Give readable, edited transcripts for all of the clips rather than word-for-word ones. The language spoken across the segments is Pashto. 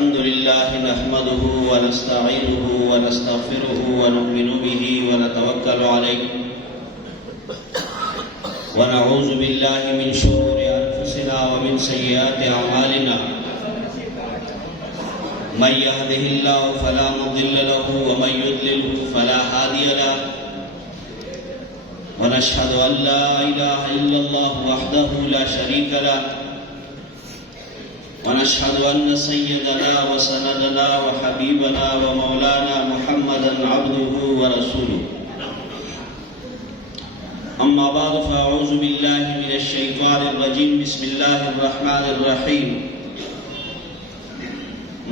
الحمد لله نحمده ونستعينه ونستغفره ونؤمن به ونتوكل عليه ونعوذ بالله من شرور أنفسنا ومن سيئات أعمالنا من يهده الله فلا مضل له ومن يضلله فلا هادي له ونشهد أن لا إله إلا الله وحده لا شريك له ونشهد أن سيدنا وسندنا وحبيبنا ومولانا محمدا عبده ورسوله أما بعد فأعوذ بالله من الشيطان الرجيم بسم الله الرحمن الرحيم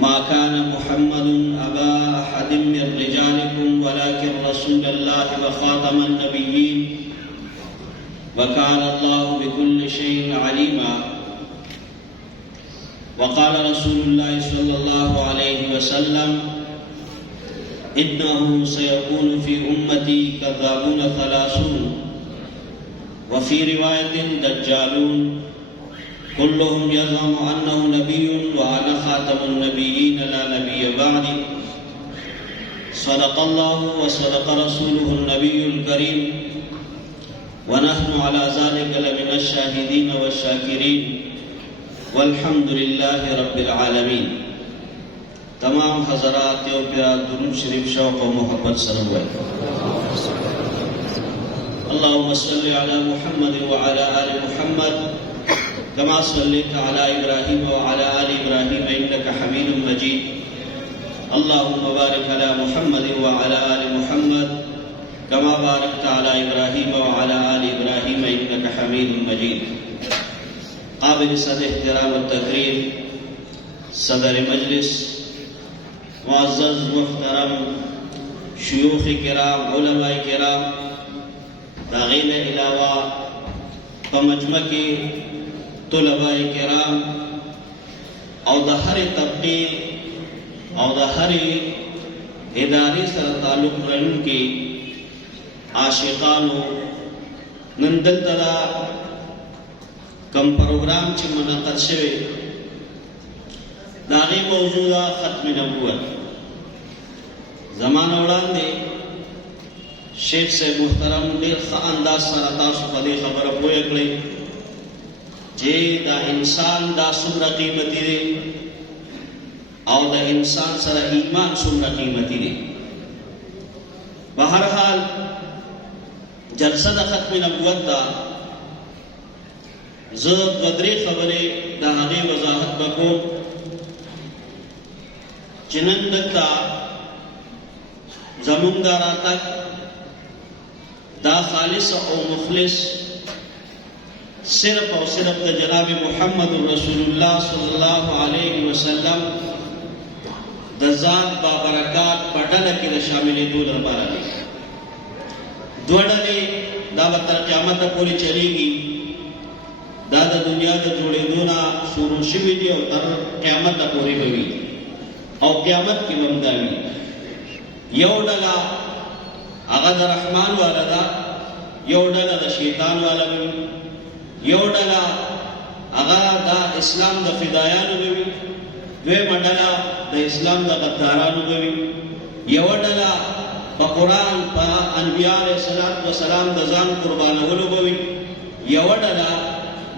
ما كان محمد أبا أحد من رجالكم ولكن رسول الله وخاتم النبيين وكان الله بكل شيء عليما وقال رسول الله صلى الله عليه وسلم إنه سيكون في أمتي كذابون ثلاثون وفي رواية دجالون كلهم يزعم أنه نبي وأنا خاتم النبيين لا نبي بعدي صدق الله وصدق رسوله النبي الكريم ونحن على ذلك لمن الشاهدين والشاكرين والحمد لله رب العالمين. تمام حضرات و پیرا درود شریف شوق و محبت سره وایي. اللهم صل على محمد وعلى آل محمد كما صليت على إبراهيم وعلى آل إبراهيم إنك حميد مجيد. اللهم بارك على محمد وعلى آل محمد كما باركت على إبراهيم وعلى آل إبراهيم إنك حميد مجيد. قابل صدر احترام والتقرير صدر مجلس معزز محترم شیوخ کرام علماء کرام داغین علاوہ پمجمع کی طلباء کرام او د هر طبقه او د هر ادارې سره تعلق لرونکي عاشقانو نن دلته کم پروگرام چې منعقد شوی د هغې موضوع ده ختم نبوت. زمانه وړاندې شیخ صاحب محترم ډېر ښه انداز سره تاسو په دې خبره پوه کړئ چې دا انسان دا څومره قیمتي دی او د انسان سره ایمان څومره قیمتي دی. بهرحال جلسه د ختم نبوت ده. زه دوه درې خبرې د هغې وضاحت به کوم چې نن دلته زموږ دا راتګ دا خالص او مخلص صرف او صرف د جناب محمد رسول الله صلی الله علیه وسلم د ذات بابرکات په ډله کې د شاملېدو لپاره دی. دوه ډلې دا به تر قیامته پورې چلیږي. دا د دنیا د جوړېدو نه شروع شوي دي او تر قیامته پورې به وي او قیامت کې به هم دا وي. یو ډله هغه د رحمان والا ده، یو ډله د شیطان والا به وي، یو ډله هغه د اسلام د فدایانو به وي، دویمه ډله د اسلام د غدارانو به وي، یوه ډله په قرآن په انبیا علیه السلام د ځان قربانولو به وي، یوه ډله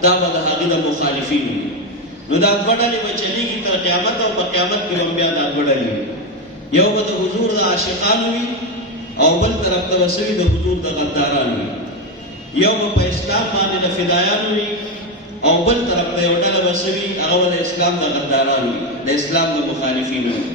دا به د هغې د مخالفین وي. نو دا دوه ډلې به چلیږي تر قیامت او په قیامت کې به بیا دا دوه ډلې وي. یو به د حضور د عاشقانو وي او بل طرف ته به څه وي د حضور د غدارانو وي. یو به په اسلام باندې د فدایانو وي او بل طرف ته یو ډله به څه وي هغه به د اسلام د غدارانو وي، د اسلام د مخالفینو وي.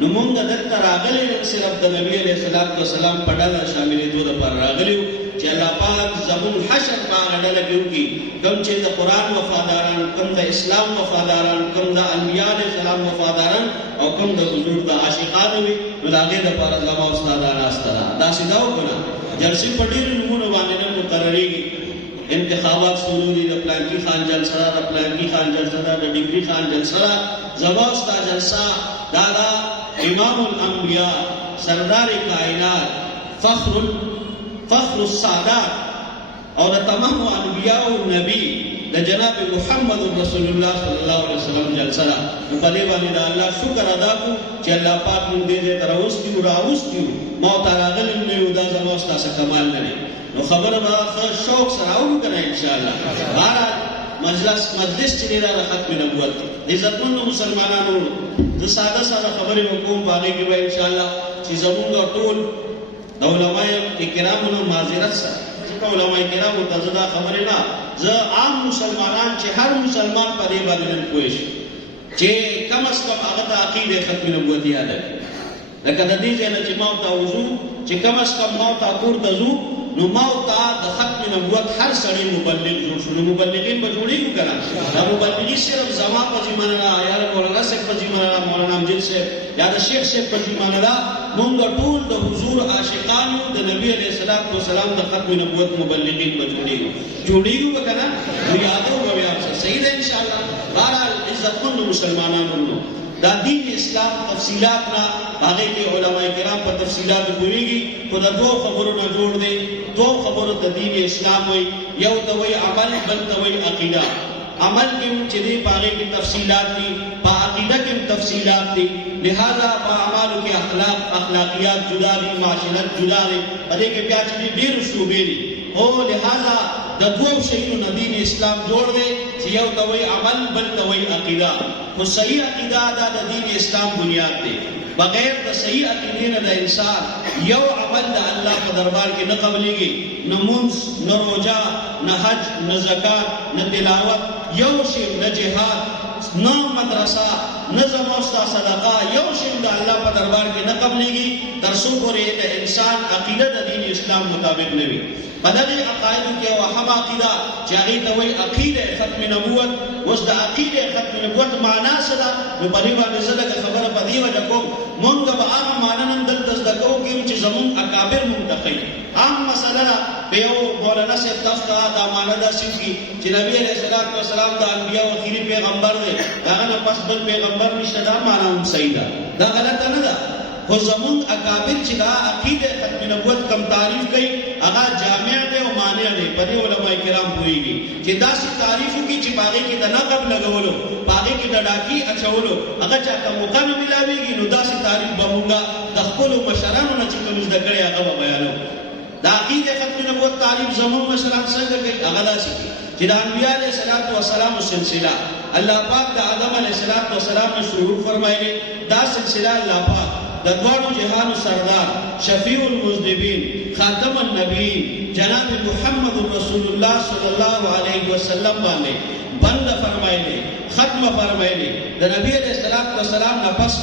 نو موږ دلته راغلي صرف د نبي علیه السلام په ډله شاملېدو دپاره راغلي یو چې الله پاک زموږ حشر په هغه ډله کې وکړي کوم چې د قرآن وفاداران، کوم د اسلام وفاداران، کوم د انبیا علیه السلام وفاداران او کوم د حضور د عاشقانو وي. نو د هغې دپاره زما استاد دا ناسته ده. داسې دا وکړه جلسې په ډېرو نومونو باندې نه مقررېږي. انتخابات شروع دي، د پلانکي خان جلسه ده، د پلانکي خان جلسه ده، د ډګري خان جلسه ده. زما استاد جلسه دا ده امام الانبیاء، سردار کائنات، فخر السادات او د تمام انبیاء او نبی د جناب محمد رسول الله صلی الله علیه وسلم جلسه ده. نو په دې باندې د الله شکر ادا کو چې الله پاک موږ دې ته راوستي ما ته راغلی نه یو دا زموږ ستاسو کمال نه دی نو خبره به شوق سره وکړو ان شاء الله بهر مجلس چې دا ختم نبوت عزتمن مسلمانانو د ساده خبرې وکوم باندې کې ان شاء الله چې زموږ ټول د علماء کرامو معذرت سره علماء کرامو ته زدا خبرې نه زه عام مسلمانان چې هر مسلمان په دې باندې پوه شي چې کم از کم هغه د عقیده ختم نبوت یاد لکه د دې ځای نه چې ما ته وضو چې کم از کم ما ته کور ته ځو نو ما ته د ختم نبوت هر سړی مبلغ جوړ شو نو مبلغین به جوړیږي کنه دا مبلغی صرف زما په ځمانه نه یا مولانا صاحب په ځمانه نه مولانا امجد صاحب یا د شیخ صاحب په ځمانه نه مونږ ټول د حضور عاشقانو د نبی علیہ الصلوۃ والسلام د ختم نبوت مبلغین به جوړیږي کنه نو یادو به بیا صحیح ده ان شاء الله بهرحال عزتمن مسلمانانو دا دین اسلام تفصیلات نه هغه کې علماء کرام په تفصیلات پوریږي خو دا دوه خبرو نه جوړ دي دوه خبرو ته دین اسلام وي یو ته وي عمل بل ته وي عقیده عمل کې چې دی هغه کې تفصیلات دي په عقیده کې تفصیلات دي لہذا په اعمالو کې اخلاقیات جدا دي معاشرت جدا دي په دې کې بیا چې ډېر شوبې دي او لہذا د دوه شیونو دین اسلام جوړ دی چې یو ته وی عمل بل ته وی عقیده خو صحیح عقیده دا د دین اسلام بنیاد دی بغیر د صحیح عقیدې نه د انسان یو عمل د الله په دربار کې نه قبليږي نه مونځ نه روزه نه حج نه زکات نه تلاوت یو شی نه جهاد نه مدرسه نه زموستا صدقه یو شی د الله په دربار کې نه قبليږي تر څو پورې د انسان عقیده د دین اسلام مطابق نه وي بدغه عقاید کې او هم عقیده چې هغه ته وایي عقیده ختم نبوت اوس د عقیده ختم نبوت معنا څه ده نو په دې باندې زړه خبره په دې وجه کوم مونږ به هغه معنا نن دلته زده کوو چې زمون اکابر منتقي عام مسله به یو مولانا صاحب تاسو ته دا معنا دا شي چې نبی عليه الصلاه والسلام د انبیاء او اخیری پیغمبر دی هغه نه پس بل پیغمبر نشته دا معنا هم صحیح ده دا غلط نه ده خو زمون اکابر چې دا عقیده ختم نبوت کم تعریف کوي هغه جامع دی او مانع دی په دې علماء کرام پوهیږي چې دا سي تعریفو کې چې باغې کې د نقب لګولو باغې کې د ډاکی اچولو هغه چاته موقع نه ملاويږي نو دا سي تعریف به مونږه د خپل مشرانو نه چې کوم زده کړی هغه بیانو دا عقیده ختم نبوت تعریف زمون مشران څنګه کوي هغه دا سي چې د انبیاء علیه السلام سلسله الله پاک د آدم علیه السلام نه شروع فرمایلی دا سلسله الله پاک د دوانو جهانو سردار شفیع المذنبین خاتم النبیین جناب محمد رسول الله صلی الله علیه وسلم باندې بند فرمایلی ختم فرمایلی د نبی علیہ السلام نه پس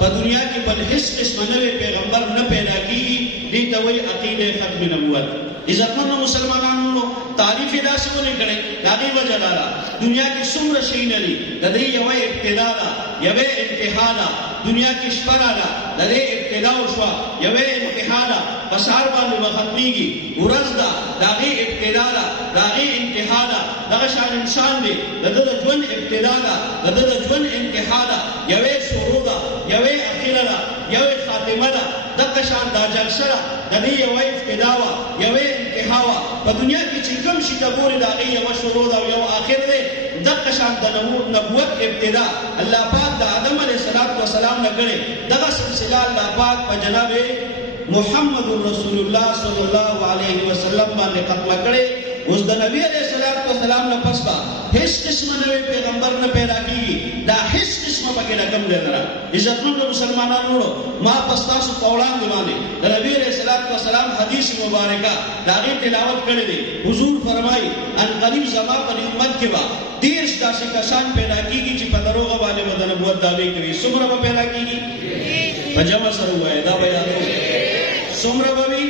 په دنیا کې بل هیڅ قسم نوې پیغمبر نه پیدا کیږي دې ته وایي عقیده ختم نبوت عزتمن مسلمانانو تعریف داسې ونه کړي دا دی وجه دا دنیا کې څومره شي نه دي د دې یو ابتدا ده یو انتها ده دنیا کې شپه ده د دې ابتدا شو یو انتها ده بشار باندې ختميږي ورځ ده دا غي ابتدا ده دا غي انتها ده دا شان انسان دی د ژوند ابتدا ده د ژوند انتها ده یو شروع ده یو اخیره ده یو خاتمه ده د شان دا جلسه د دې یو ابتدا وا یو انتها وا په دنیا کې چې کوم شي د پوره دا غي یو شروع ده یو اخر ده د شان د نبوت ابتدا الله پاک د آدم علیه السلام نه کړي دغه سلسله الله پاک په جناب محمد رسول الله صلی الله علیه وسلم باندې ختم کړي اوس د نبی علیہ السلام نه پس با هیڅ قسم نوې پیغمبر نه پیدا کیږي دا هیڅ قسم پکې رقم دی نه عزتمن مسلمانانو ما پس تاسو په وړاندې باندې د نبی علیہ السلام حدیث مبارکه دا غي تلاوت کړی دی حضور فرمایي ان قریب زما په امت کې با دیرش داسې کسان پیدا کیږي چې په دروغ باندې د نبوت دعوی کوي څومره به پیدا کیږي په جمع سره وایي دا بیانو څومره به وي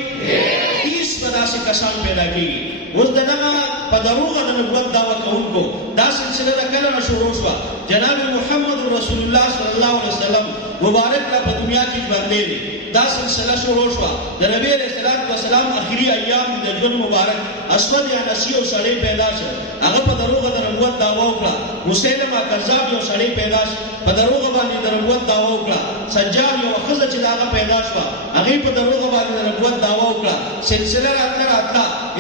30 داسې کسان پیدا کیږي اوس دغه په دروغ د نبوت دعوه کوونکو دا سلسله د کله شروع شو جناب محمد رسول الله صلی الله علیه وسلم مبارک لا په دنیا کې باندې دا سلسله شروع شو د نبی علیہ السلام اخیری ایام د ژوند مبارک اسود یا نسی او سړی پیدا شو هغه په دروغ د نبوت دعوه وکړه مسلمه کذاب یو سړی پیدا شو په دروغ باندې د نبوت دعوه وکړه سجاد یو خزه چې داغه پیدا شو هغه په دروغ باندې د نبوت دعوه وکړه سلسله راتله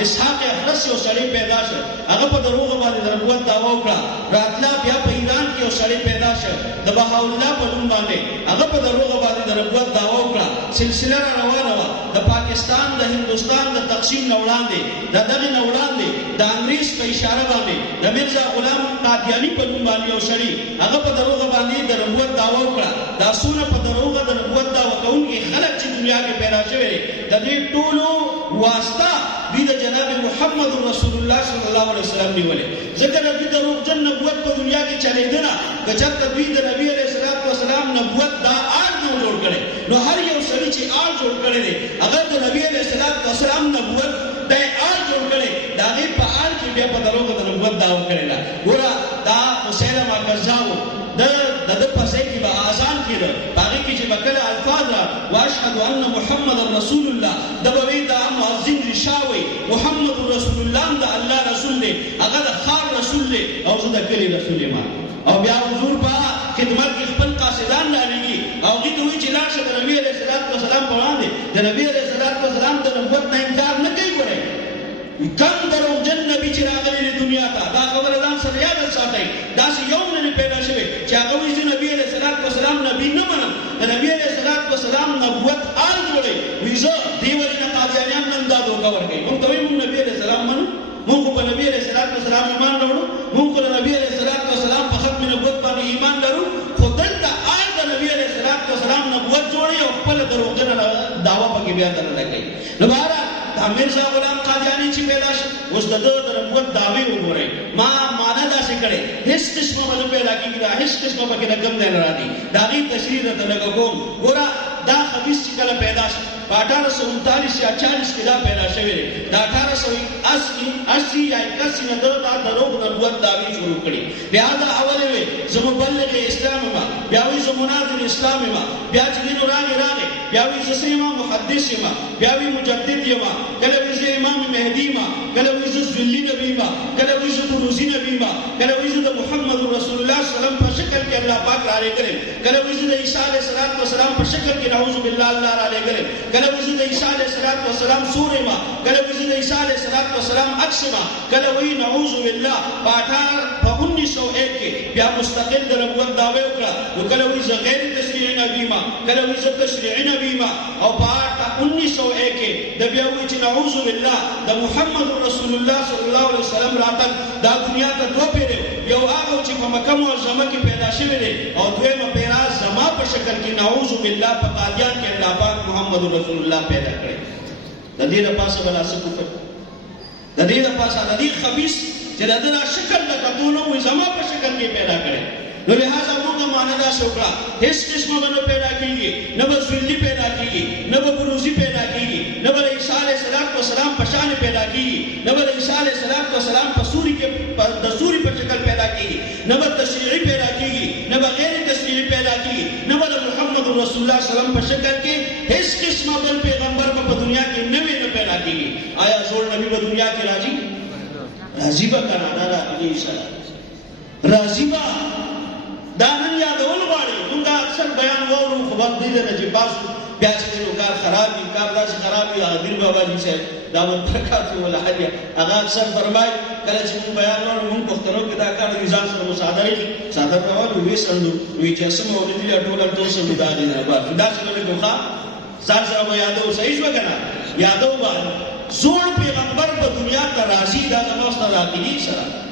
اسحاق اخرس یو سړی پیدا شو هغه په دروغ باندې د نبوت دعوه وکړه راتله بیا په ایران کې یو سړی پیدا شو د بهاءالله په نوم باندې هغه په دروغ باندې د نبوت دعوا وکړه سلسله را روانه وه د پاکستان د هندوستان د تقسیم نه وړاندې د دغې نه وړاندې د انګریز په اشاره باندې د میرزا غلام قادیاني په نوم باندې یو سړي هغه په دروغ باندې د نبوت دعوا وکړه دا څونه په دروغ د نبوت دعوا کوونکي خلک چې دنیا کې پیدا شوي دي د دې ټولو واسطه دوی د جناب محمد رسول الله صلی الله علیه وسلم نیولې ځکه د دوی دروغجن نبوت په دنیا کې چلېدنه که چېرته دوی د نبي علیه الصلاة والسلام نبوت دا آل نه جوړ کړی نو هر یو سړي چې آل جوړ کړی دی هغه د نبي علیه الصلاة والسلام نبوت دی آل جوړ کړی د هغې په آل کې بیا په دروغ د نبوت دعوه کړې ده ګوره دا مسیلمه کذاب د ده په ځای کې به اذان کېده په هغې کې چې به کله الفاظ را واشهد ان محمد رسول الله ده به وایي دا مؤذن رشا وایي محمد رسول الله د الله رسول دی هغه د ښار رسول دی او زه د کلي رسول یم او بیا حضور په خدمت کې خپل قاصدان رالېږي او هغې ته وایي چې لاړ شه د نبي علیه الصلاة والسلام په وړاندې د نبي علیه الصلاة والسلام د نبوت نه انکار نه کوي ګورئ کم دروغجن نبی چې راغلی دی دنیا ته دا خبره ځان سره یاد ساتئ داسې یو نه پیدا شوی چې هغه وایي زه نبي علیه الصلاة والسلام نبي نه منم د نبي علیه الصلاة والسلام نبوت آل جوړی وایي زه دې وجې نه قادیانیان نن دا دوکه ورکوي موږ ته وایي موږ نبي علیه السلام منو موږ خو په نبي علیه الصلاة والسلام ایمان راوړو موږ خو د نبي علیه الصلاة والسلام په ختم نبوت باندې ایمان لرو خو دلته آل د نبي علیه الصلاة والسلام نبوت جوړي او خپله دروغجنه دعوه پکې بیا درنه کوي نو بهرحال دا میرزا غلام قادیاني چې پیدا شو اوس د ده د نبوت دعوې وګورئ ما معنا داسې کړې هېڅ قسمه به نه پیدا کېږي دا هېڅ قسمه پکې نه کم دی نه راځي د هغې تشریح درته لږه کوم ګوره دا خبیث چې کله پیدا شو په 1839 یا 40 کې دا پیدا شوی دی د 1880 یا 81 نه ده دا دروغ نبوت دعوې شروع کړي لهذا اول وی زه مبلغ اسلام یم بیا وی زه مناظر اسلام یم بیا چې دینو راغی بیا وی زه امام محدث یم بیا وی مجدد یم کله وی زه امام مهدی یم کله وی زه ذلی نبی یم کله وی زه بروزی نبی یم کله وی زه د محمد رسول الله صلی الله علیه وسلم په شکل کې الله پاک را لېږلی کله وی زه د عیسی علیه السلام په شکل کې نعوذ بالله الله را لېږلی کله وی زه د عیسی علیه السلام سور یم کله وی زه د عیسی علیه السلام عکس یم کله وی نعوذ بالله په 1901 کې بیا مستقل د نبوت دعوی وکړه نو کله وی زه غیر تشریعي نبی یم کله وی زه تشریعي نبی یم او په 1901 کې د بیا وی چې نعوذ بالله د محمد رسول الله صلی الله علیه وسلم راتګ دا دنیا ته دوه پیرې یو هغه چې په مکه معظمه کې پیدا شوی دی او دویمه پیرا زما په شکل کې نعوذ بالله په قادیان کې الله پاک محمد رسول الله پیدا کړی د دې د پاسه بلا څه کفر د دې د پاسه د دې خبيث چې د دې شکل د کتونو وي زما په شکل کې پیدا کړی نو لہذا موږ معنا دا وکړه هیڅ قسمه باندې پیدا کیږي نه به ذلی پیدا کیږي نه به بروزی پیدا کیږي نه به عیسی علیه السلام په شان پیدا کیږي نه به عیسی علیه السلام په سوري کې د سوري په شکل پیدا کیږي نه به تشریعي پیدا کیږي نه به غیر تشریعي پیدا کیږي نه به محمد رسول الله صلی الله علیه وسلم په شکل کې هیڅ قسمه بل پیغمبر په دنیا کې نوې نه پیدا کیږي آیا زوړ نبی په دنیا کې راځي به کنه نه راځي راځي به دا نن یادول غواړي موږ اکثر بیان واورو خو بس دې نه چې باسو بیا چې نو کار خراب وي کار داسې خراب وي غدیر بابا جي صاحب داود برکات ولا حاجه هغه اکثر فرمای کله چې موږ بیان واورو موږ پښتنو کې دا کار نظام سره مصادره ساده کول وي سندو وي چې سم مولوی له ټول تاسو سم دالي نه با دا څه له کوه ځان سره یادو صحیح وکنه یادو باندې زوړ پیغمبر په دنیا ته راځي دا د نوښت راځي سره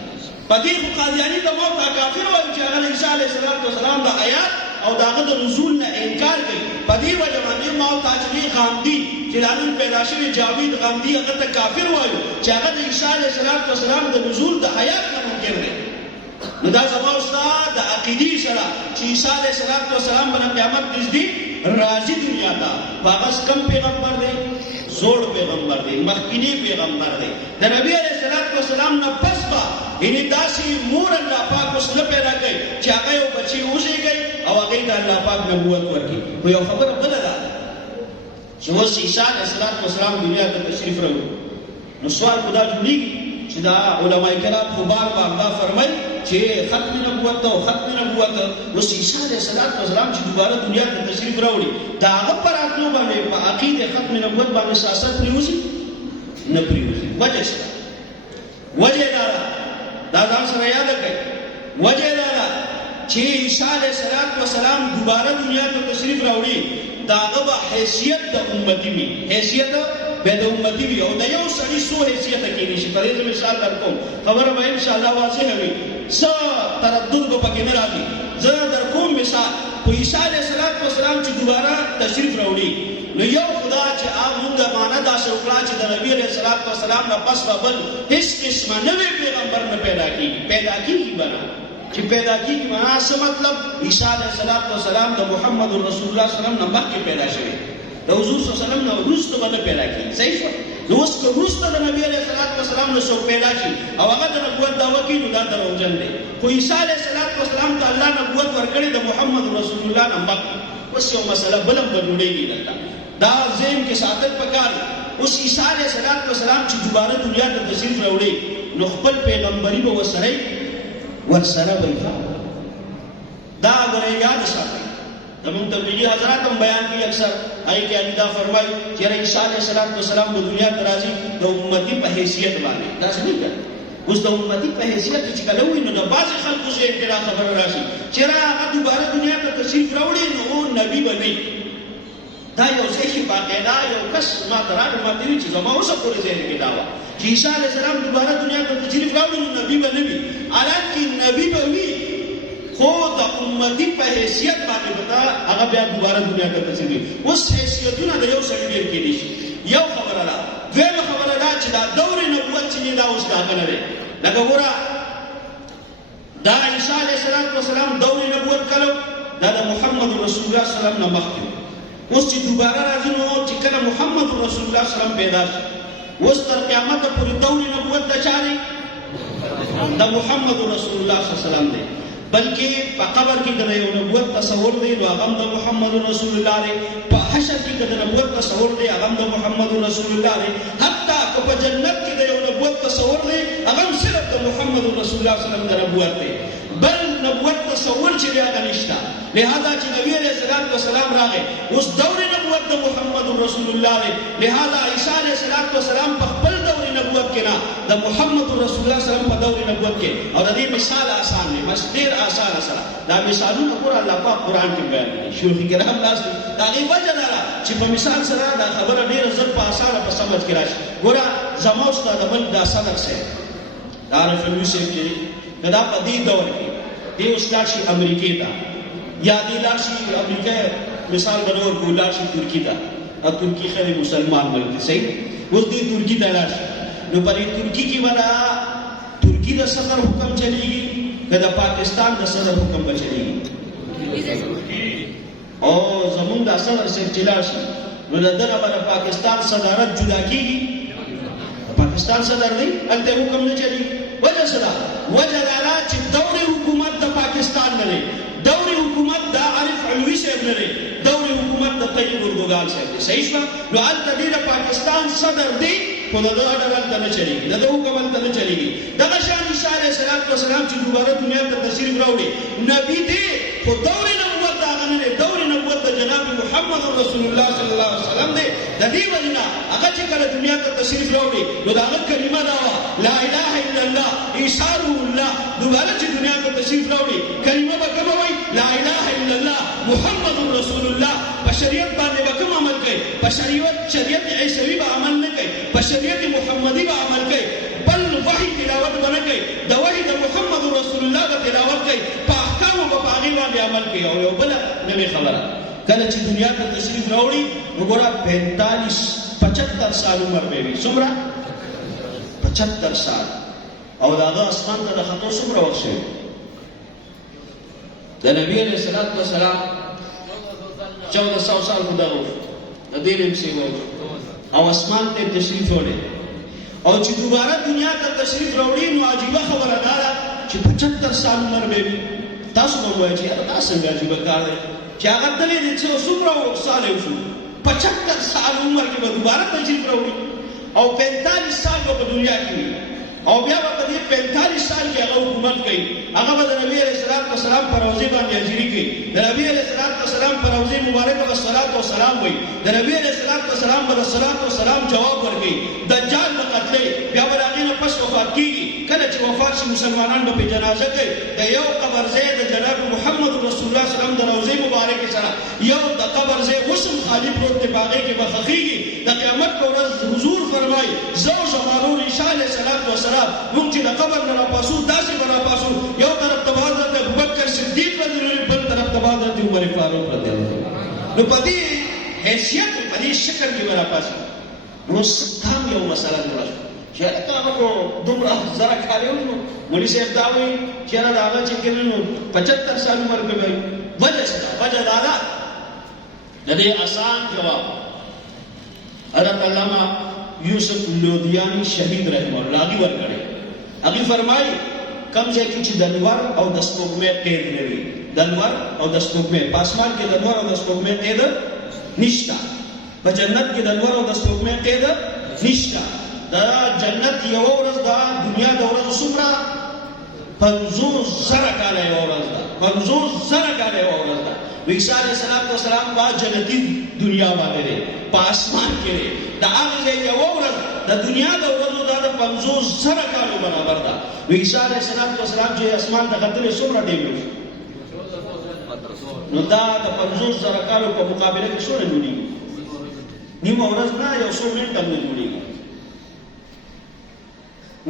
پدې خو قادیانی د موت کافر وایي چې هغه عیسی علیه السلام د آیات او داغه د نزول نه انکار کوي پدې وجه باندې موت تاجلی غامدی چې لانن پیدا شوی جاوید غامدی هغه ته کافر وایي چې هغه د عیسی علیه السلام د نزول د آیات نه منکر دی نو دا زموږ استاد د عقیدې سره چې عیسی علیه السلام باندې قیامت نږدې راځي دنیا ته هغه کم پیغمبر دی زوړ پیغمبر دی مخکینی پیغمبر دی د نبی علیه السلام نه پس با یعنی داسې مور الله پاک اوس نه پیدا کوي چې هغه یو بچی وزېږي او هغې ته الله پاک نبوت ورکړي خو یو خبره بله ده چې اوس عیسی علیه السلام دنیا ته تشریف راوړي نو سوال خو دا جوړېږي چې دا علما کرام خو بار دا فرمایي چې ختم نبوت او ختم نبوت اوس عیسی علیه السلام چې دوباره دنیا ته تشریف راوړي د هغه په راتلو باندې په عقیدې ختم نبوت باندې سیاست پرېوځي نه پرېوځي وجه شته وجه دا ځان سره یاد کړئ وجه دا چې عیسی علیه السلام دوباره دنیا ته تشریف راوړي دا هغه حیثیت د امتی وي، حیثیت به د امتی وي. او د یو سړي څو حیثیته کېدی شي. په دې مثال در کوم، خبره به انشاءالله واضحه وي، څه تردد به پکې نه راځي. زه در کوم مثال، خو عیسی علیه السلام چې دوباره تشریف راوړي نو یو خدا چې موږ معنا داسې وکړه چې د نبي علیه السلام نه پس به بل هېڅ قسمه نوی پیغمبر نه پیدا کېږي بنا چې پیدا کېږي. معنا څه مطلب؟ عیسی علیه السلام د محمد رسول الله صلی الله علیه وسلم نه مخکې پیدا شوی، د حضور صلی الله علیه وسلم نه وروسته به نه پیدا کېږي. صحیح شوه؟ نو اوس که وروسته د نبي علیه السلام نه څوک پیدا شي او هغه د نبوت دعوه کوي نو دا دروغجن دی. خو عیسی علیه السلام ته الله نبوت ورکړی د محمد رسول الله نه مخکې. اوس یو مسله بل هم ګډوډېږي دلته، دا ذهن کې ساتل پکار. اوس عیسی علیه السلام چې دوباره دنیا ته تشریف راوړي نو خپل پیغمبري به ورسره وي. دا غره یاد ساتئ. زمونږ تبلیغي حضرات هم بیان کوي اکثر، هغې کې هغې دا فرمایي چې عیسی علیه السلام به دنیا ته راځي د امتي په حیثیت باندې. داسې نه کوي. اوس د امتي په حیثیت چې کله ووایي نو د بعضې خلکو ذهن کې دا خبره راشي چې هغه دوباره دنیا ته تشریف راوړي نو نبي به نه وي. دا یو ځای کې باقاعده یو کس ما ته راغی، ما ته وایي چې زما اوسه پورې ذهن کې دا وه چې عیسی علیه السلام دوباره دنیا ته تشریف راوړي نو نبي به نه وي. حالانکې نبي به وي خو د امتي په حیثیت باندې به هغه بیا دوباره دنیا ته تشریف وي. اوس حیثیتونه د یو سړي ډېر کېدی شي. یو خبره ده. دویمه خبره دا چې دا دور نبوت چې دی دا اوس د هغه نه دی. لکه ګوره دا عیسی علیه السلام دور نبوت کله دا د محمد رسول الله صلی الله علیه وسلم نه مخکې. اوس چې دوباره راځي نو چې کله محمد رسول الله صلی الله علیه وسلم پیدا شي اوس تر قیامته پورې دور نبوت د چا دی؟ د محمد رسول الله صلی الله علیه وسلم دی. بلکې په قبر کې د یو نبوت تصور دی نو هغه د محمد رسول الله دی. په حشر کې د نبوت تصور دی هغه د محمد رسول الله دی. حتی که په جنت کې د یو نبوت تصور دی هغه صرف د محمد رسول الله صلی الله علیه وسلم د نبوت دی. بل نبوت تصور چې دی هغه نشته. لہذا چې نبی علیه السلام راغی اوس دور نبوت د محمد رسول الله دی. لہذا عیسی علیه السلام په خپل دور نبوت کې نه د محمد رسول الله صلی الله علیه وسلم په دور نبوت کې. او د دې مثال آسان دی، ډېر آسان سره دا مثالونه ګوره الله پاک قرآن کې بیان کړي. شیوخ کرام لاس دي د هغې وجه دا ده چې په مثال سره دا خبره ډېره زر په اسانه په سمجھ کې راشي. ګوره زما ستا د بل دا صدر صاحب دا عارف علوي صاحب چې که دا په دې دور کې دی اوس لاړ شي امریکې ته یا دی لاړ شي امریکا مثال به نه ورکړو لاړ شي ترکي ته. ترکي ښه دی مسلمان ملک دی. صحیح؟ اوس دی ترکي ته لاړ شي نو په دې ترکي کې به ترکي د صدر حکم چلیږي که د پاکستان د صدر حکم به چلیږي؟ او زمونږ د صدر صاحب چې لاړ شي نو د دغه به د پاکستان صدارت جدا کېږي. پاکستان صدر دی هلته حکم نه چلیږي. وجه څه ده؟ وجه دا ده چې دور حکومت د پاکستان نه دی، دور حکومت د عارف علوي صاحب نه دی، دور حکومت د طیب اردوګان صاحب دی. صحیح شوه؟ نو هلته دی د پاکستان صدر دی خو د دغه ډول هلته نه چلیږي، د ده حکم هلته نه چلیږي. دغه شان عیسی علیه السلام چې دوباره دنیا ته تشریف راوړي نبي دی خو دور نبوت د هغه نه دی، دور نبوت د جناب محمد رسول الله صلی الله علیه وسلم دی. د دې وجې نه هغه چې کله دنیا ته تشریف راوړي نو د هغه کلمه دا وه لا اله الا الله عیسی روح الله. دوباره چې دنیا ته تشریف راوړي کلمه به کومه وایي؟ لا اله الا الله محمد رسول الله. په شریعت باندې به کوم عمل کوي؟ په شریعت عیسوي به عمل نه کوي، په شریعت محمدي به عمل کوي. بل وحي تلاوت به نه کوي، د وحي د محمد رسول الله به تلاوت کوي، په احکامو به په هغې باندې عمل کوي. او یو بله نوې خبره کله چې دنیا ته تشریف راوړي نو ګوره 75 سال عمر به وي. څومره؟ 75 سال. او د هغه اسمان ته د ختو څومره وخت شوی؟ د نبي علیه السلام 1400 سال خو دغه د دې لمسې او اسمان ته تشریف وړي. او چې دوباره دنیا ته تشریف راوړي نو عجیبه خبره دا ده چې 75 سال عمر به وي. تاسو به وایئ چې یاره دا څنګه عجیبه کار دی چې هغه تللی دی چې څومره سال یې وشو 75 سال عمر کې به دوباره تشریف راوړي او 45 سال به په دنیا کې وي او بیا به په دې 45 سال کې هغه حکومت کوي. هغه به د نبي علیه السلام په روضې باندې حاضري کوي. د نبي علیه السلام په روضې مبارکه به صلات و سلام وایي. د نبي علیه السلام به د صلات و سلام جواب ورکوي. دجال به قتلوي، بیا به د هغې نه پس وفات کېږي. کله چې وفات داسې مسلمانان به په جنازه کوي د یو قبر ځای د جناب محمد رسول الله صلی الله علیه وسلم د روضې مبارکې سره یو د قبر ځای اوس هم خالي پروت دی، په هغې کې به خښېږي. د قیامت په ورځ حضور فرمایي زه او زما ورور عیسی علیه السلام موږ چې د قبر نه راپاسو داسې به راپاسو، یو طرف ته به حضرت ابوبکر صدیق رضی الله عنه، بل طرف ته به حضرت عمر فاروق رضی الله عنه. نو په دې حیثیت په دې شکل کې به راپاسو. اوس دا هم یو مسله جوړه شوه چې هلکه هغه خو دومره زره کالي وي، نو مولي صاحب دا وایي چې یاره د هغه چې کوي نو 75 سال عمر کې به وي. وجه څه ده؟ وجه دا ده د دې آسان جواب حضرت علامه یوسف لودیانی شهید رحمه الله هغې ورکړی. هغې فرمایي کم ځای کې چې د لمر او د سپوږمۍ قید نه وي، د لمر او د سپوږمۍ په اسمان کې د لمر او د سپوږمۍ قید نشته، په جنت کې د لمر او د سپوږمۍ قید نشته. د جنت یوه ورځ د دنیا د ورځو څومره 50,000 کاله یوه ورځ ده، 50,000 کاله یوه ورځ ده. عیسی علیه السلام په جنتي دنیا باندې دی، په اسمان کې دی. د هغې ځای یوه ورځ د دنیا د ورځو دا د 50,000 کالو برابر ده. عیسی علیه السلام چې اسمان ته ختلی څومره ټیم وي، نو دا د 50,000 کالو په مقابله کې څومره جوړېږي؟ نیمه ورځ نه، یو څو منټ هم نه جوړېږي.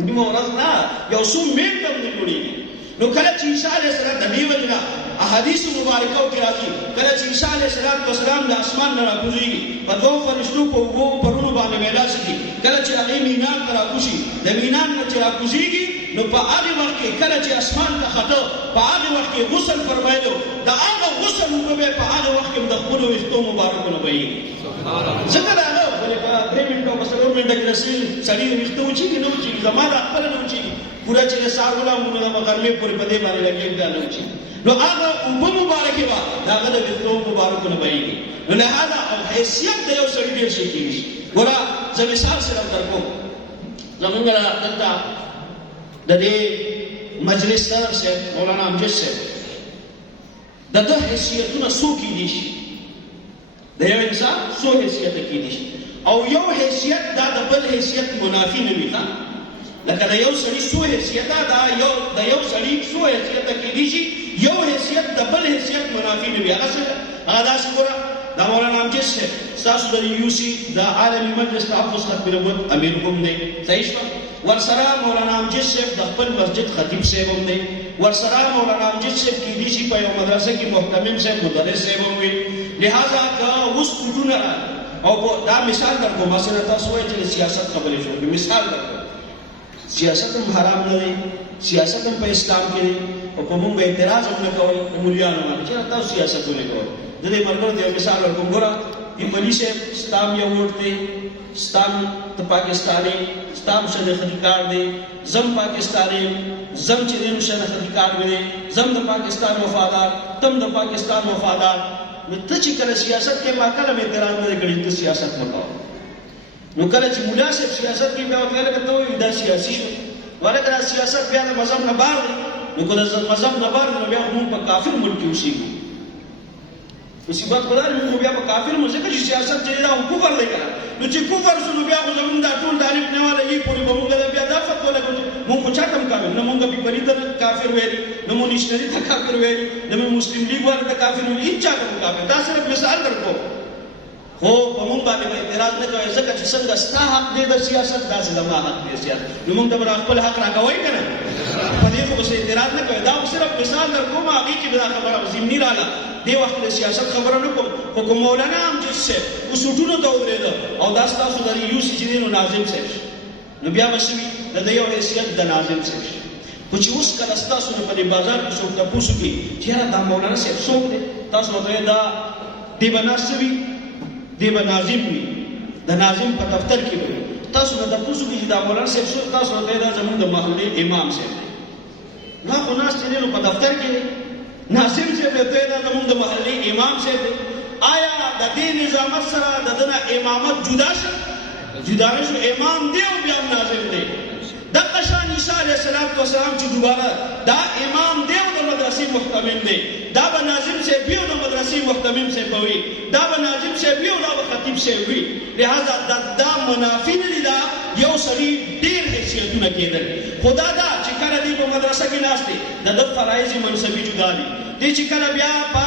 نیمه ورځ نه، یو څو منټ هم نه جوړېږي. نو کله چې عیسی علیه السلام د دې وجې نه احادیثو مبارکو کې راځي، کله چې عیسی علیه السلام د اسمان نه راکوزېږي، په دوو فرشتو په اوبو پرونو باندې میلا شي، کله چې هغې مینان ته راکوشي، د مینان نه چې راکوزېږي، نو په هغې وخت کې کله چې اسمان ته خته، په هغې وخت کې غسل فرمایلو، د هغه غسل اوبه به په هغه وخت کې د خپلو ویښتو مبارکو نه بهېږي. ځکه د هغه ولې په 3 منټو په 4 منټه کې د سړي ویښته وچېږي نه وچېږي، زما د خپله نه وچېږي، پوره چې د سهار ولامونه د غرمې پورې په دې باندې لګېږي دا نه وچېږي. نو هغه اوبه مبارکې به د هغه د ویښتو مبارکو نه بهېږي. نو لهذا او حیثیت د یو سړي ډېر شی کېږي. ګوره زه مثال سره در کوم، زمونږ دلته د دې مجلس صدر صاحب مولانا امجد صاحب د ده حیثیتونه څو کېدی شي، د یو انسان څو حیثیته کېدی شي، او یو حیثیت دا د بل حیثیت منافي نه وي. لکه د یو سړي څو حیثیته، دا د یو سړي څو حیثیته کېدی شي، یو حیثیت د بل حیثیت منافي نه وي. هغه څه ده؟ هغه داسې ګوره دا مولانا امجد صاحب ستاسو د یوسي د عالمي مجلس تحفظ ختم نبوت امیر هم دی، صحیح شوه. ورسره مولانا امجد صاحب د خپل مسجد خطیب صاحب هم دی، ورسره مولانا امجد صاحب کېدی شي په یو مدرسه کې محتمم صاحب مدرس صاحب هم وي. لہذا که اوس کوټونه او دا مثال در کوم، مثلا تاسو وایئ چې د سیاست خبرې شروع کړي، مثال در کوم، سیاست هم حرام نه دی، سیاست هم په اسلام کې دی، او په موږ به اعتراض هم نه کوئ د مولیانو باندې چې تاسو سیاست ولې کوئ. د دې ملګرو د یو مثال در کوم. ګوره مولي صاحب ستا هم یو ووټ دی، ستا هم ته پاکستاني، ستا هم شناختي کارت دی، زم پاکستاني یم، زم چې دی نو شناختي کارت مې دی، زم د پاکستان وفادار، تم د پاکستان وفادار. نو ته چې کله سیاست کې ما کله مې اعتراض نه دی کړی ته سیاست مه کوه. نو کله چې ملا صاحب سیاست کې بیا ورته لکه ته وایي دا سیاسي شو، ولکه دا سیاست بیا د مذهب نه بار دی. نو که د مذهب نه بار دی نو بیا موږ په کافر ملک کې اوسېږو. مصیبت خدا دی موږ بیا په کافر ملک ځکه چې سیاست چې دا کفر دی که نه، نو چې کفر شو نو بیا خو زموږ دا ټول د الف نه والا یي پورې به موږ بیا دا فتوا لګوو چې موږ خو چا ته هم کافر نه، موږ بېپري ته کافر ویلي، نه مو نیشنلي ته کافر ویلي، نه مو مسلم لیګ والو ته کافر ویلي، هېڅ چا ته هم کافر. دا صرف مثال در کوم، خو په موږ باندې به اعتراض نه کوئ ځکه چې څنګه ستا حق دی د سیاست داسې زما حق دی د سیاست. نو موږ ته به خپل حق راکوئ که نه، په دې خو به اعتراض نه کوئ. دا خو صرف مثال در کوم، هغې کې به دا خبره ضمني راغله. دې وخت د سیاست خبره نه کوم، خو که مولانا امجد صاحب اصوټونو ته ودرېده او دا ستاسو د یوسي چې دی نو ناظم صاحب شي، نو بیا به څه وي د ده یو حیثیت د ناظم صاحب شي. خو چې اوس کله ستاسو نه په دې بازار کې څوک تپوس وکړي چې یاره دا مولانا صاحب څوک دی، تاسو ورته وایئ دا دې به ناست وي، دې به ناظم وي، د ناظم په دفتر کې به تاسو نه تپوس وکړي چې دا مولانا صاحب څوک، تاسو ورته وایئ دا زموږ د محلې امام صاحب دی. دا خو ناست دی نو په دفتر کې دی، ناظم صاحب ته دا زموږ د محلې امام صاحب دی. آیا د دې نظامت سره د ده نه امامت جدا شو؟ جدا نه شو، امام دی او بیا هم ناظم دی. دغه شان عیسی علیه السلام چې دوباره دا امام دی او د مدرسې محتمم دی، دا به ناظم صاحب وي او د مدرسې محتمم صاحب به وي، دا به ناظم صاحب وي او دا به خطیب صاحب وي. لہذا دا منافي نه دي، دا یو سړي ډېر حیثیتونه کېدل. خو دا چې کله دې په مدرسه کې ناست دی د فرایض منصبي جدا دي دی چې کله بیا په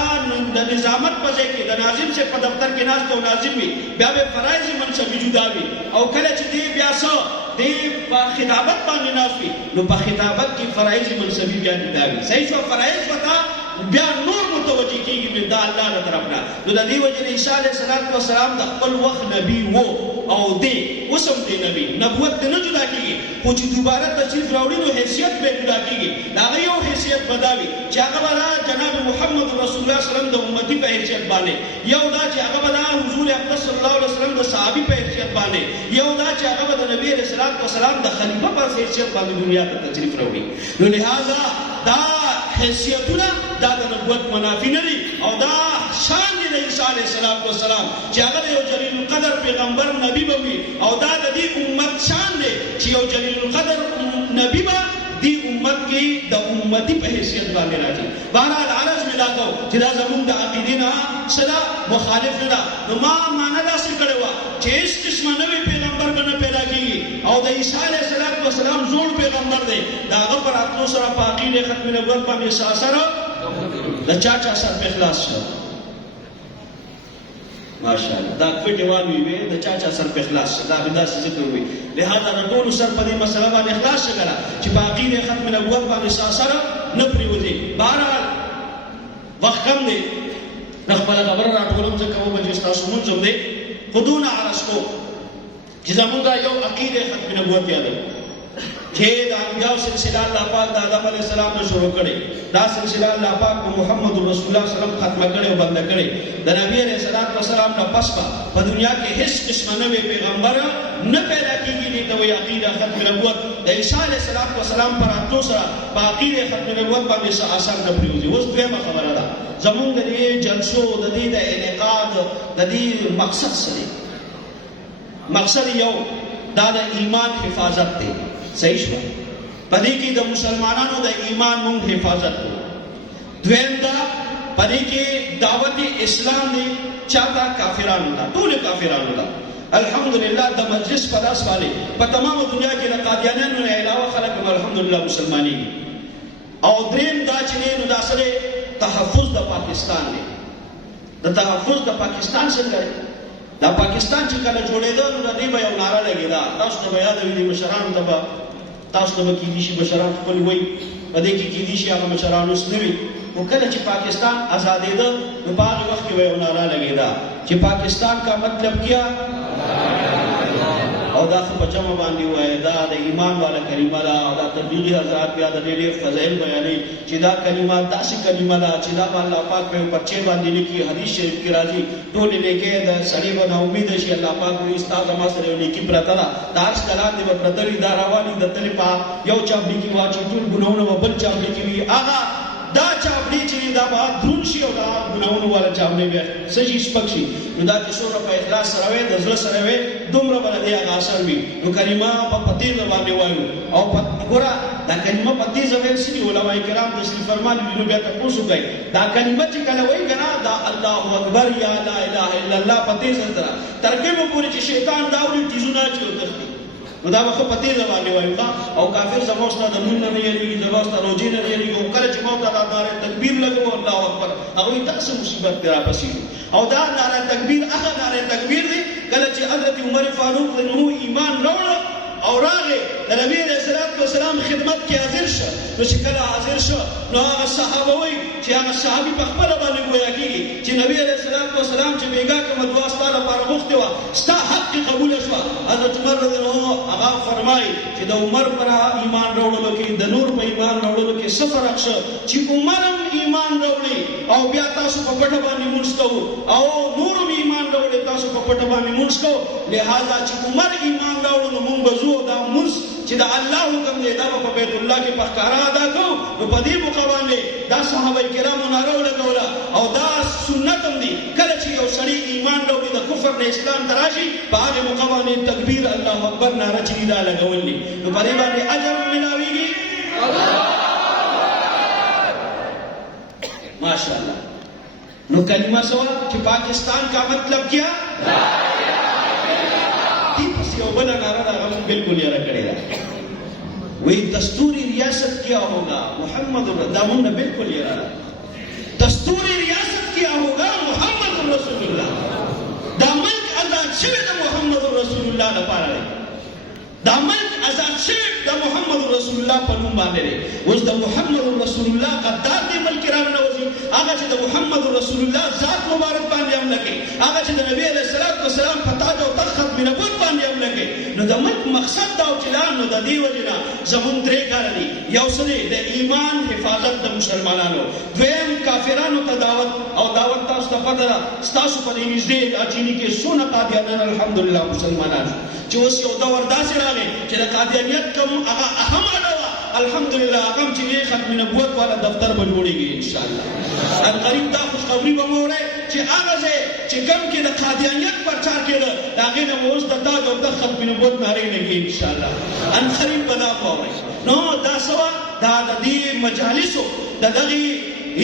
د نظامت په ځای کې د ناظم سے په دفتر کې ناست او ناظم وي بیا به فرایض منصبي جدا وي او کله چې دی بیا دی په خطابت باندې ناست وي نو په خطابت کې فرایض منصبي بیا جدا وي صحیح شو فرایض وتا بیا نور متوجه کیږي دا الله تعالی طرف نه نو د دې وجه عیسی علیه السلام د خپل وخت نبی وو او دی اوسم دی نبی نبوت نه جدا کیږي خو چې دوباره تشریف راوړي نو حیثیت به جدا کیږي دا یو حیثیت بداوي چې هغه به جناب محمد رسول الله صلی الله علیه وسلم د امتی په حیثیت باندې یو دا چې هغه به حضور اقدس صلی الله علیه وسلم د صحابي په حیثیت باندې یو دا چې هغه به د نبی رسول الله د خلیفہ په حیثیت باندې دنیا ته تشریف راوړي نو لہذا دا حیثیتونه دا د نبوت منافی نه دي او دا شان دی د عیسی علیه السلام چې هغه یو جلیل القدر پیغمبر نبی به وي او دا د دې امت شان دی چې یو جلیل القدر نبی به دی امت کې د امتی په حیثیت باندې راځي بهرحال عرض مې دا کوو چې دا زموږ د عقیدې نه سره مخالف نه ده نو ما معنا داسې کړې وه چې هېڅ قسمه نوی پیغمبر به نه پیدا کېږي او د عیسی علیه السلام زوړ پیغمبر دی د هغه په راتلو سره په عقیدې ختم نبوت باندې څه اثر د چا سر په اخلاص شو ماشاءالله دا پټې والوي وي د چا سر په اخلاص شو دا به داسې ذکر وي لہذا د ټولو سر په دې مسله باندې اخلاص شګره چې په عقیدې ختم نبوت باندې څه اثر نه پرېوځي بهرحال وخت کم دی د خپله خبره راټولم ځکه وبجې ستاسو مونځ هم دی خو دونه عرض کوم چې زمونږ یو عقیدې ختم نبوت یادوي چې د انبیاء سلسله الله پاک د آدم علیه السلام نه شروع کړي دا سلسله الله پاک په محمد رسول الله صلی الله علیه وسلم ختمه کړي او بنده کړي د نبی علیه السلام نه پس په دنیا کې هیڅ قسمه نوی پیغمبر نه پیدا کیږي دې ته وایي عقیده ختم نبوت د عیسی علیه السلام پر راتلو سره په عقیده ختم نبوت باندې څه اثر نه پرېوځي اوس دویمه خبره ده زمونږ د دې جلسو د دې د انعقاد د دې مقصد څه دی مقصد یو دا د ایمان حفاظت دی صحیح شو پدې کې د مسلمانانو د ایمان مونږ حفاظت کوو دویم دا پدې کې دعوت اسلام دی چاته کافرانو ته ټول کافرانو ته الحمدلله د مجلس په لاس باندې په تمامه دنیا کې د قادیانانو نه علاوه خلک الحمدلله مسلمانۍ او دریم دا چې نو دا سره تحفظ د پاکستان دی د تحفظ د پاکستان څنګه دا پاکستان چې کله جوړېده نو د دې به یو ناره لګېده تاسو ته به یاد وي دې مشرانو ته به تاسو ته به کېدای شي مشران خپل وایي په دې کې کېدای شي هغه مشران اوس نه وي خو کله چې پاکستان ازادېده نو په هغه وخت کې به یو ناره لګېده چې پاکستان کا مطلب کیا او دا خو په جمع باندې وایي دا د ایمان والا کلمه ده او دا تبلیغي حضرات بیا د ډېر فضایل بیانوي چې دا کلمه داسې کلمه ده چې دا به الله پاک په یو پرچې باندې لیکي حدیث شریف کې راځي ټولې لیکې د سړي به ناامیده شي الله پاک وایي ستا زما سره یو نیکي پرته ده د هر کلام دې به پرته وي دا رواني د تلې په یو چاپډي کې واچي ټول ګناهونه به بل چاپډي کې وي هغه دا چاپډي چې دا به دروند شي او دا ګناهونه والا چاپډي بیا څه شي سپک شي نو دا چې څومره په اخلاص سره وي د زړه سره وي دومره به د دې هغه اثر وي نو کلمه په تیزه باندې وایو او ګوره دا کلمه په تیزه ویل څه دي علما کرام تشریف فرمایي نو بیا تاسو کوي دا کلمه چې کله وایي کنه دا الله اکبر یا لا اله الا الله په تیزه سره ترکیب پورې چې شیطان دا ورې تیزونه چې وتختی نو دا په تیزه باندې وایو او کافر زموږ د مون نه یریږي زموږ د روزي نه یریږي او کله چې موږ دا ناره تکبیر لګو الله اکبر هغه تاسو مصیبت را پسې او دا ناره تکبیر هغه ناره تکبیر دی کله چې حضرت عمر فاروق نو ایمان راوړ او راغی د نبی رسول الله خدمت کې حاضر شو نو چې کله حاضر شو نو هغه صحابه وایي چې هغه صحابي په خپل باندې ګویا کیږي چې نبی رسول الله چې بیګا کوم دعا ستاره لپاره غوښتي و ستا حق قبول شو حضرت عمر رضی الله عنه هغه فرمایي چې د عمر پر ایمان راوړلو کې د نور په ایمان راوړلو کې څه فرق شو چې عمر هم ایمان راوړي او بیا تاسو په پټه باندې مونږ کوو او نور هم ایمان راوړي تاسو په پټه باندې مونږ کوو لہذا چې عمر ایمان راوړلو مونږ بزو دا مونږ چې دا الله حکم دی دا په بیت الله کې په ښکارا ادا کوو نو په دې موقع باندې دا صحابه کرامو ناره ولګوله او دا سنت هم دي کله چې یو سړی ایمان راوړي د کفر نه اسلام ته راشي په هغه موقع باندې تکبیر الله اکبر ناره چې دا لګول دي نو په دې باندې اجر ملاويږي ماشاءالله نو کلمه سوا چې پاکستان کا مطلب کیا یو بل ناره دا هم بالکل یې را کړی دا वही दस्तूरी रियासत क्या होगा मोहम्मद दामन ने बिल्कुल ये रहा दस्तूरी रियासत क्या होगा मोहम्मद रसूलुल्लाह दामन आजाद शिव मोहम्मद रसूलुल्लाह न पारा दामन आजाद शिव द मोहम्मद रसूलुल्लाह पर मुंह बांधे उस द मोहम्मद रसूलुल्लाह गद्दार दे मल किराम नवजी आगा च द मोहम्मद रसूलुल्लाह जात मुबारक बांधे हम लगे आगा च द नबी अलैहि सलात व सलाम फता जो तखत में नबूत बांधे हम लगे नो द मल मकसद दा चलान नो द दी वजना जमुन द्रे कारली यौसने द ईमान हिफाजत द मुसलमानों द्वेम काफिरानो ता दावत ता उस पदरा स्तासु पर निजदे अचीनी के सोना कादियान अल्हम्दुलिल्लाह मुसलमानान जो उस यो दवर दासे रागे कि द कादियानियत कम आगा अहम अडवा अल्हम्दुलिल्लाह अगम ची ये खत्म नबूवत वाला दफ्तर बनोड़ेगी इंशाअल्लाह अन करीब दा खुशखबरी बमोरे ची आगा से ची कम के द कादियानियत प्रचार के दागे न वो उस दता जो द खत्म नबूवत नारे नेगी इंशाअल्लाह अन करीब बदा पावे नो दा सवा दा दी मजालिसो दगी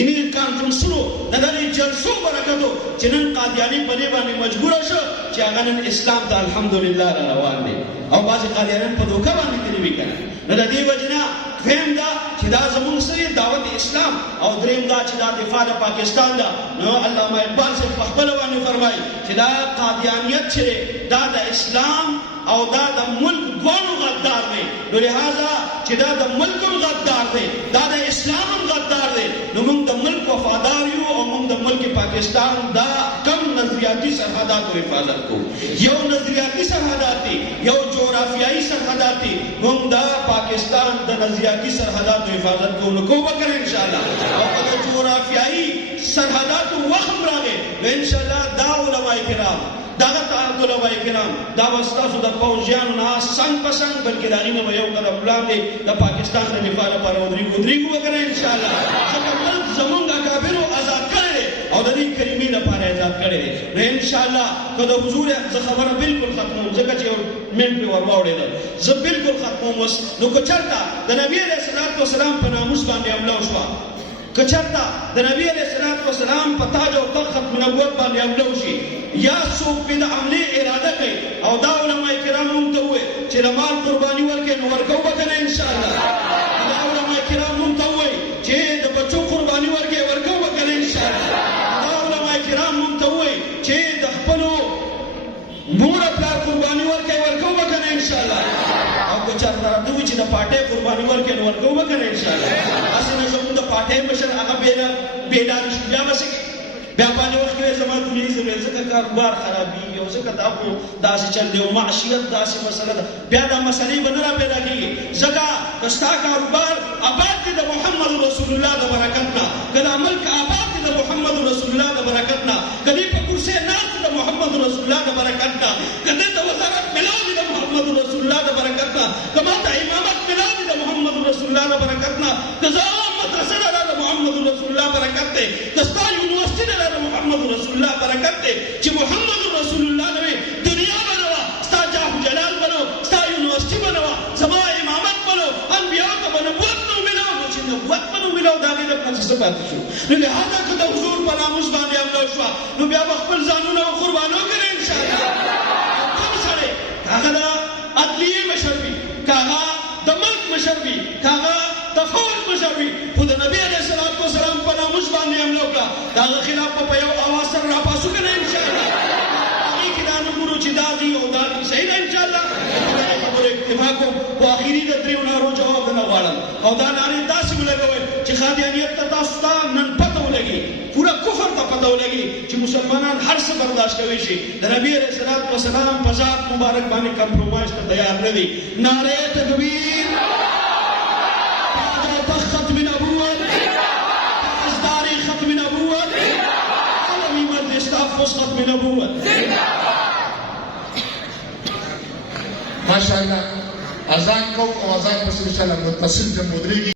इनी कॉन्फ्रेंसरो दगी जलसो बरकतो जिनन कादियानी बने बाने मजबूर शो ची आगन इस्लाम दा अल्हम्दुलिल्लाह रवान दे और बाजी कादियान पर धोखा बानी तेरी भी करना न दी वजना फेम दा चिदा जमुन से दावत इस्लाम और द्रेम दा चिदा दिफा दा पाकिस्तान दा नो अल्लामा इकबाल से पहलवानी फरमाई चिदा कादियानियत छे दा इस्लाम और दा मुल्क दोनों गद्दार दे तो लिहाजा चिदा दा मुल्क गद्दार दे दा इस्लाम गद्दार दे नो मुंग दा मुल्क वफादार यू और मुंग दा मुल्क पाकिस्तान दा कम नजरियाती सरहदात को हिफाजत को यो नजरियाती सरहदाती यो जोग्राफियाई सरहदाती मुंग दा पाकिस्तान दा नजरियाती सरहदात को हिफाजत को नको बकर इंशाअल्लाह और दा जोग्राफियाई सरहदात वहम रागे इंशाअल्लाह दा उलमाए किराम दागत उलमाए किराम दा वस्तासु द पौजियान ना संग पसंग बल्कि दानी में यो कदम लांदे द पाकिस्तान ने निफारा पर उदरी को करे इंशाअल्लाह जब जमुंगा काबिरो आजाद करे और दरी करीमी न पारे आजाद करे इंशाअल्लाह कद हुजूर ज खबर बिल्कुल खत्म जगह जे मेन पे वरवाड़े ज बिल्कुल खत्म वस नो को चलता द नबी अलैहि सलात व सलाम पर नामुस बांधे हमला उसवा कचरता द नबी अलैहि सलात व सलाम पता जो तखत नबूवत बांधे हमला उसी या सूफ पे द हमले इरादा कई और दा उलमाए किराम मुंत हुए चिरमाल कुर्बानी वर्के नो वर्को बकरे इंशाअल्लाह दा उलमाए किराम मुंत हुए जे द बच्चों कुर्बानी वर्के वर्को बकरे इंशाअल्लाह दा उलमाए किराम मुंत हुए जे द खपलो मोर अपना कुर्बानी वर्के वर्को बकरे इंशाअल्लाह और को चरता दुई च द पाटे कुर्बानी वर्के नो वर्को बकरे इंशाअल्लाह असने जमुन द पाटे मशन आगा बेदार शुजा बसे व्यापारी वक्त के जमा दुनिया से वैसे का कारोबार खराबी है उसे का दापो दास चल दे माशियत दास मसला प्यादा मसले बनरा पैदा की जका कस्ता कारोबार आबाद के मोहम्मद रसूलुल्लाह द बरकतना कदा अमल का आबाद के मोहम्मद रसूलुल्लाह द बरकतना कदी पकुर से नात द मोहम्मद रसूलुल्लाह द बरकतना कदे द वजारत मिलाद द मोहम्मद रसूलुल्लाह द बरकतना कमा द इमामत मिलाद द मोहम्मद रसूलुल्लाह द बरकतना कजा मदरसा द मोहम्मद रसूलुल्लाह बरकते कस्ता यूनिवर्सिटी मोहम्मद रसूलुल्लाह बरकते कि मोहम्मद रसूलुल्लाह ने दुनिया बनवा स्ता जाहु जलाल बनो स्ता यूनिवर्सिटी बनवा समा इमामत बनो अनबिया को नबूवत नो मिलो मुझे नबूवत बनो मिलो दागे द प्रोसेस बात शो लिहाजा को द हुजूर पर नामुस बांधे हम लोग शवा नो बिया बखल जानूना कुर्बानो करे इंशाअल्लाह कम सड़े कागा अदलिये मशरबी कागा द मुल्क मशरबी कागा तफौज मशरबी खुद नबी अलैहि सलात व सलाम पर नामुस बांधे हम लोग का दागा खिलाफ पे आवाज सर रा पासु करे इंशाअल्लाह ये किदान गुरु चिदाजी और दादी सही ना इंशाअल्लाह खबर इत्तिफाक को आखिरी द द्रिवना रो जवाब न वालम और दा नारे दासिम लगवे कि खादियानियत तस्ता नन पतो लगी पूरा कुफर ता पतो लगी कि मुसलमानन हर से बर्दाश्त कवे शी नबी अलैहि सलात व सलाम पजात मुबारक बाने कंप्रोमाइज कर तैयार नहीं नारे तकबीर ختم نبوت माशाअल्लाह अजान को अजान पर इंशाअल्लाह मुتصل जब मुद्री